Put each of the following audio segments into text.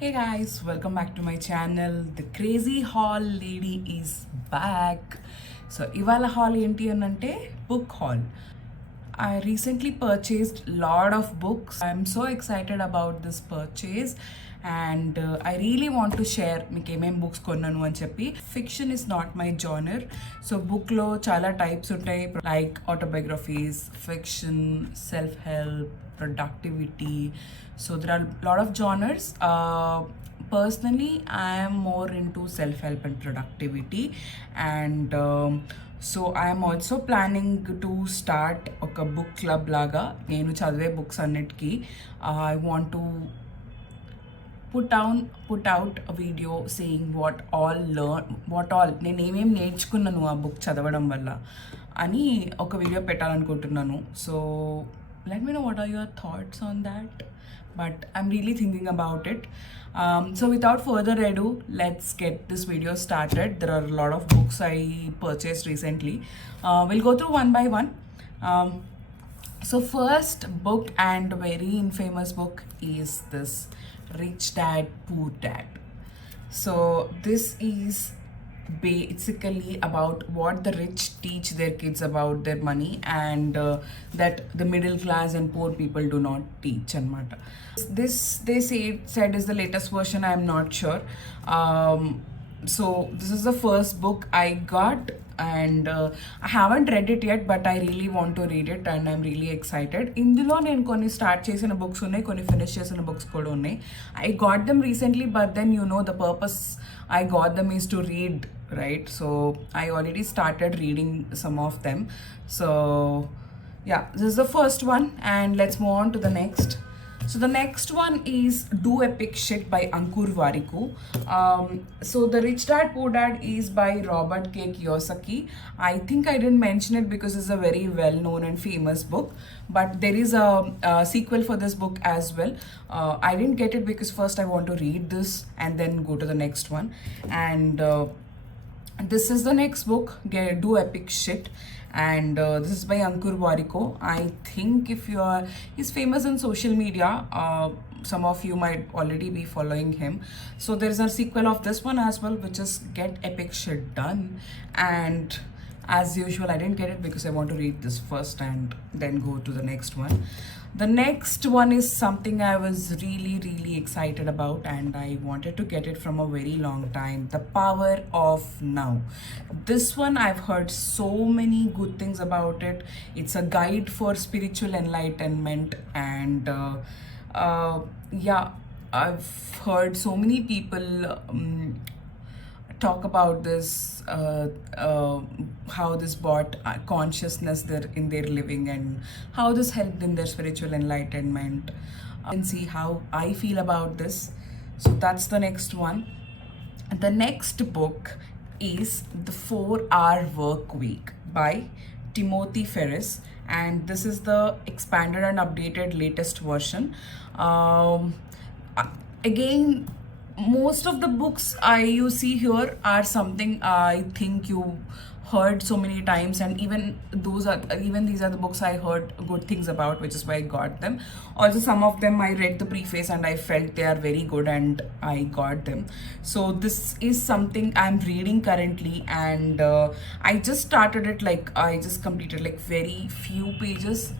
Hey guys, welcome back to my channel. The crazy haul lady is back. So ఇవాళ haul ఏంటి అంటే book haul. I recently purchased lot of books. I'm so excited about this purchase and I really want to share మీకు ఏమేం books కొన్నాను అని చెప్పి. Fiction is not my genre. So బుక్లో చాలా టైప్స్ ఉంటాయి, like autobiographies, fiction, self help, productivity. So there are a lot of genres. Personally, I am more into self-help and productivity, and so I am also planning to start a book club laga. Nenu chadave books annitki I want to put out a video saying what all నేను ఏమేమి నేర్చుకున్నాను ఆ book చదవడం వల్ల అని ఒక video పెట్టాలనుకుంటున్నాను. So let me know what are your thoughts on that, but I'm really thinking about it. So without further ado, let's get this video started. There are a lot of books I purchased recently. We'll go through one by one. So first book and very infamous book is this Rich Dad Poor Dad. So this is basically about what the rich teach their kids about their money and that the middle class and poor people do not teach anamata. This they said is the latest version. I am not sure. So this is the first book I got and I haven't read it yet, but I really want to read it and I'm really excited. Indulo నేను కొన్ని start చేసిన books ఉన్నాయి, కొన్ని finish చేసిన books కూడా ఉన్నాయి. I got them recently, but then you know the purpose I got them is to read, right? So I already started reading some of them. So yeah, this is the first one and let's move on to the next. So the next one is Do Epic Shit by Ankur Warikoo. So The Rich Dad Poor Dad is by Robert K. Kiyosaki. I think I didn't mention it because it's a very well-known and famous book, but there is a sequel for this book as well. I didn't get it because first I want to read this and then go to the next one. And this is the next book, Do Epic Shit, and this is by Ankur Warikoo. I think if you are, he's famous on social media. Some of you might already be following him. So there is a sequel of this one as well, which is Get Epic Shit Done. And as usual, I didn't get it because I want to read this first and then go to the next one. The next one is something I was really excited about and I wanted to get it from a very long time. The Power of Now. This one I've heard so many good things about it. It's a guide for spiritual enlightenment and yeah, I've heard so many people talk about this, how this brought consciousness in their living and how this helped in their spiritual enlightenment. And see how I feel about this. So that's the next one. The next book is The 4-Hour Work Week by Timothy Ferriss, and this is the expanded and updated latest version. Again, most of the books you see here are something I think you heard so many times, and even these are the books I heard good things about, which is why I got them. Also some of them I read the preface and I felt they are very good and I got them. So this is something I'm reading currently and I just started it, like I just completed like very few pages.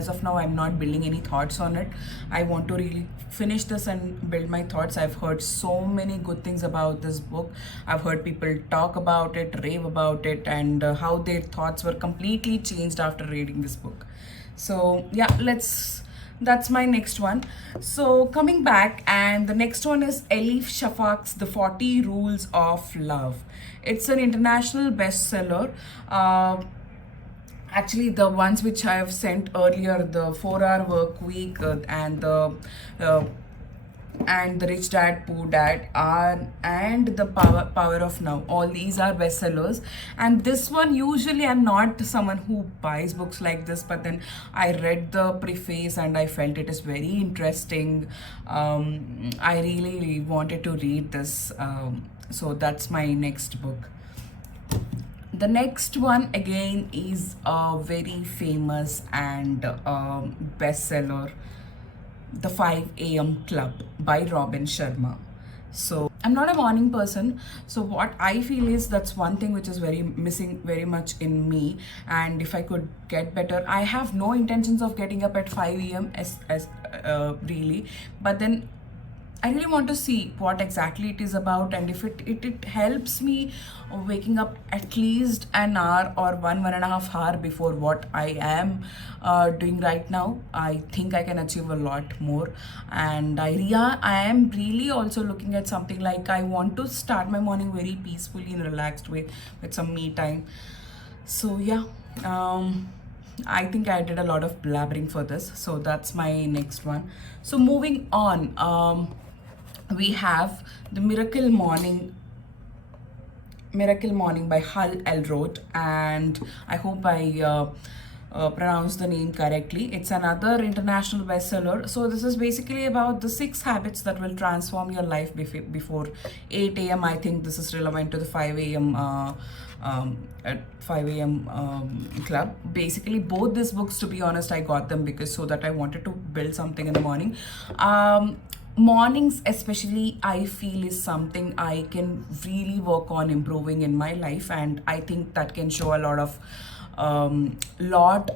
As of now I'm not building any thoughts on it. I want to really finish this and build my thoughts. I've heard so many good things about this book. I've heard people talk about it, rave about it, and how their thoughts were completely changed after reading this book. So yeah, that's my next one. So coming back, and the next one is Elif Shafak's The 40 Rules of Love. It's an international bestseller. Actually the ones which I have sent earlier, the 4-Hour Work Week and the Rich Dad Poor Dad and the Power of Now, all these are bestsellers. And this one, usually I'm not someone who buys books like this, but then I read the preface and I felt it is very interesting. I really wanted to read this, so that's my next book. The next one again is a very famous and bestseller, The 5 a.m. Club by Sharma. So I'm not a morning person. So what I feel is that's one thing which is very missing very much in me. And if I could get better, I have no intentions of getting up at 5 a.m. as really, but then I really want to see what exactly it is about, and if it helps me waking up at least an hour or 1.5 hour before what I am doing right now. I think I can achieve a lot more. And I am really also looking at something like I want to start my morning very peacefully and relaxed way with some me time. So yeah, I think I did a lot of blabbering for this. So that's my next one. So moving on, we have the Miracle Morning by Hull Elrod, and I hope I pronounced the name correctly. It's another international bestseller. So this is basically about the 6 habits that will transform your life before 8 a.m. I think this is relevant to the 5 a.m. At 5 a.m. Club. Basically, both these books, to be honest, I got them because so that I wanted to build something in the morning. Mornings especially, I feel, is something I can really work on improving in my life, and I think that can show a lot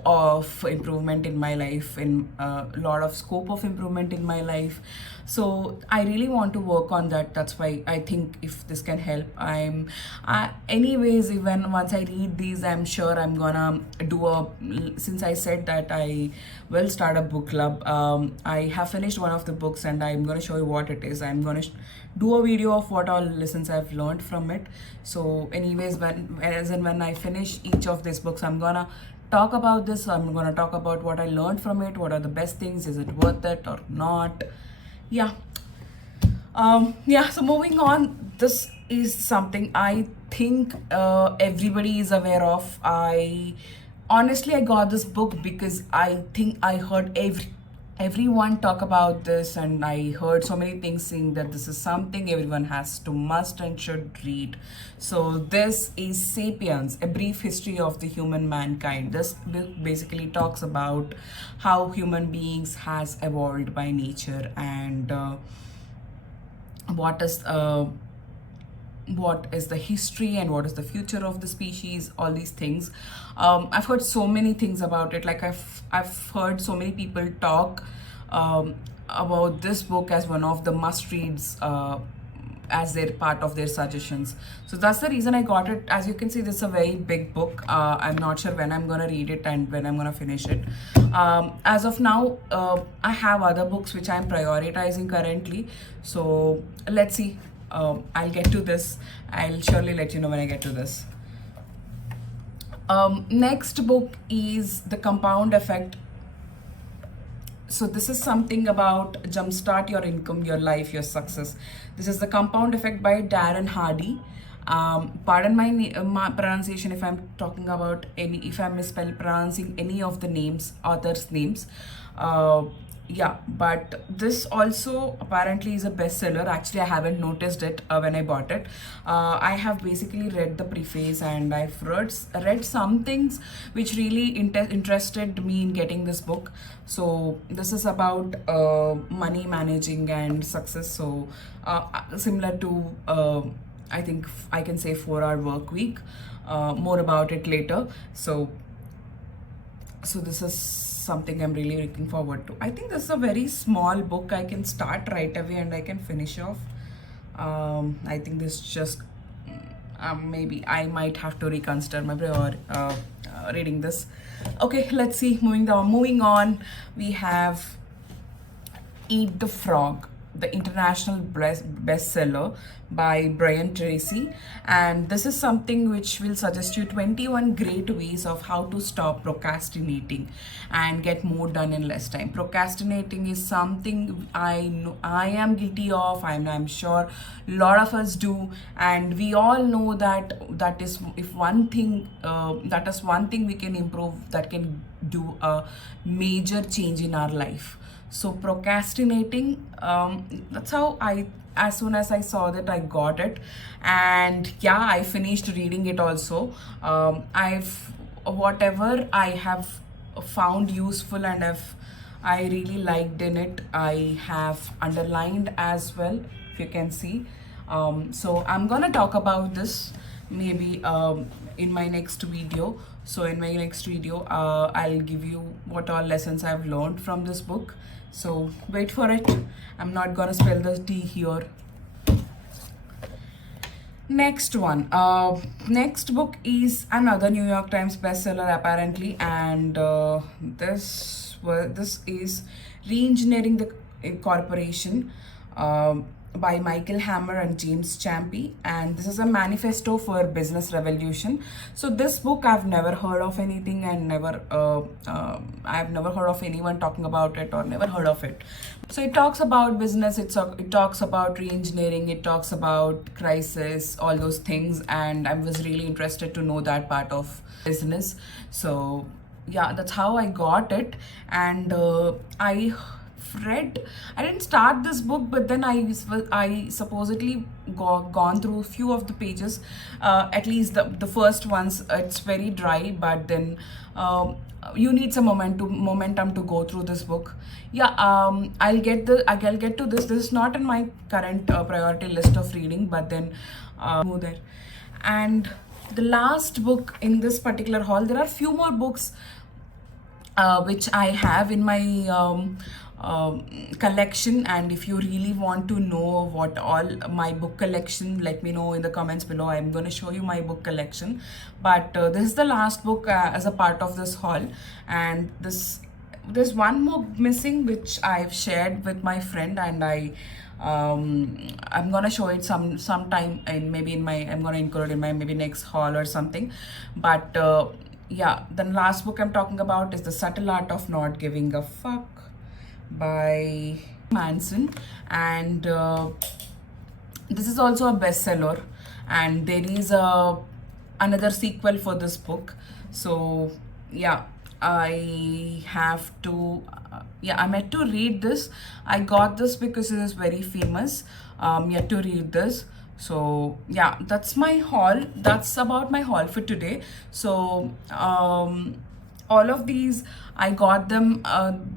of improvement in my life, in a lot of scope of improvement in my life. So I really want to work on that. That's why I think if this can help, anyways, even once I read these, I'm sure I'm gonna since I said that I will start a book club. I have finished one of the books and I'm gonna show you what it is. I'm gonna do a video of what all lessons I've learned from it. So anyways, when I finish each of these books, I'm gonna talk about this. I'm gonna talk about what I learned from it, what are the best things, is it worth it or not. Yeah. So moving on, this is something I think everybody is aware of. I got this book because I think I heard everyone talk about this, and I heard so many things saying that this is something everyone has to must and should read. So this is Sapiens, A Brief History of the Human Mankind. This book basically talks about how human beings has evolved by nature, and what is the history and what is the future of the species, all these things. I've heard so many things about it. Like I've heard so many people talk about this book as one of the must reads, as their part of their suggestions. So that's the reason I got it. As you can see, this is a very big book. I'm not sure when I'm gonna read it and when I'm gonna finish it. As of now, I have other books which I'm prioritizing currently. So let's see. I'll get to this. I'll surely let you know when I get to this. Next book is The Compound Effect. So this is something about jumpstart your income, your life, your success. This is The Compound Effect by Darren Hardy. Pardon my pronunciation if I'm talking about if I'm mispronouncing any of the authors' names. But this also apparently is a bestseller. Actually, I haven't noticed it when I bought it. I have basically read the preface, and I've read some things which really interested me in getting this book. So this is about money managing and success. So similar to I think I can say 4-hour work week. More about it later. So this is something I'm really looking forward to. I think this is a very small book. I can start right away and I can finish off. I think this just maybe I might have to reconsider my reading this. Okay, let's see. Moving on, we have Eat the Frog, the international bestseller by Brian Tracy, and this is something which will suggest you 21 great ways of how to stop procrastinating and get more done in less time. Procrastinating is something I know I am guilty of. I'm sure a lot of us do, and we all know that is one thing we can improve, that can do a major change in our life. So procrastinating, that's how as soon as I saw that, I got it. And yeah, I finished reading it also. Whatever I have found useful and I really liked in it, I have underlined as well. if you can see. So I'm gonna talk about this maybe in my next video. So in my next video, I'll give you what all lessons I've learned from this book. So wait for it. I'm not gonna spill the tea here. Next one. Next book is another New York Times bestseller apparently, and this is Reengineering the Corporation. By Michael Hammer and James Champy, and this is a manifesto for business revolution. So this book I've never heard of anything, and I've never heard of anyone talking about it or never heard of it. So it talks about business, it talks about re-engineering, it talks about crisis, all those things, and I was really interested to know that part of business. So yeah, that's how I got it. And I didn't start this book, but then I supposedly gone through a few of the pages, at least the first ones. It's very dry, but then you need some momentum to go through this book. Yeah, I'll get to this. This is not in my current priority list of reading, but then move there. And the last book in this particular haul, there are few more books which I have in my collection, and if you really want to know what all my book collection, let me know in the comments below. I'm going to show you my book collection, but this is the last book as a part of this haul. And there's one more missing which I've shared with my friend, and I'm gonna show it sometime, and maybe I'm gonna include it in my maybe next haul or something. But yeah, the last book I'm talking about is The Subtle Art of Not Giving a Fuck by Manson, and this is also a bestseller, and there is another sequel for this book. So yeah, I have to I'm yet to read this. I got this because it is very famous. Yet to read this. So yeah, that's my haul. That's about my haul for today. So all of these I got them.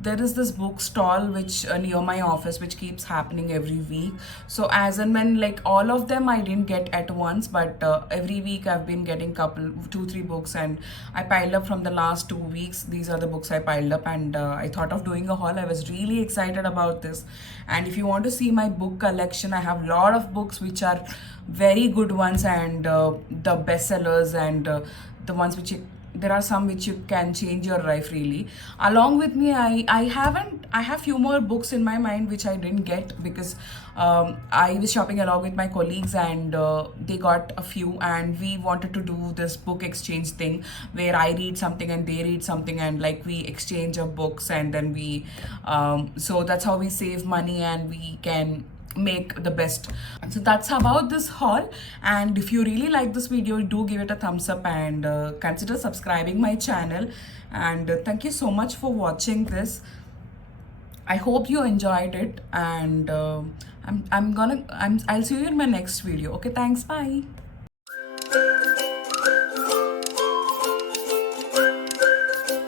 There is this book stall which near my office, which keeps happening every week. So as and when, like, all of them I didn't get at once, but every week I've been getting 2-3 books, and I piled up from the last 2 weeks. These are the books I piled up, and I thought of doing a haul. I was really excited about this. And if you want to see my book collection, I have a lot of books which are very good ones, and the bestsellers, and the ones which there are some which you can change your life really. Along with me, I have few more books in my mind which I didn't get because I was shopping along with my colleagues, and they got a few, and we wanted to do this book exchange thing where I read something and they read something, and like we exchange of books, and then we so that's how we save money and we can make the best. So that's about this haul, and if you really like this video, do give it a thumbs up, and consider subscribing my channel. And thank you so much for watching this. I hope you enjoyed it, and I'll see you in my next video. Okay, thanks, bye.